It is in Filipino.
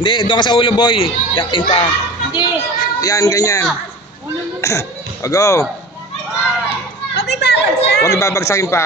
Hindi, doon ka sa ulo, boy. Yakin pa. Hindi. Yan, ganyan. O, go. Huwag ibabagsak. Huwag ibabagsakin pa.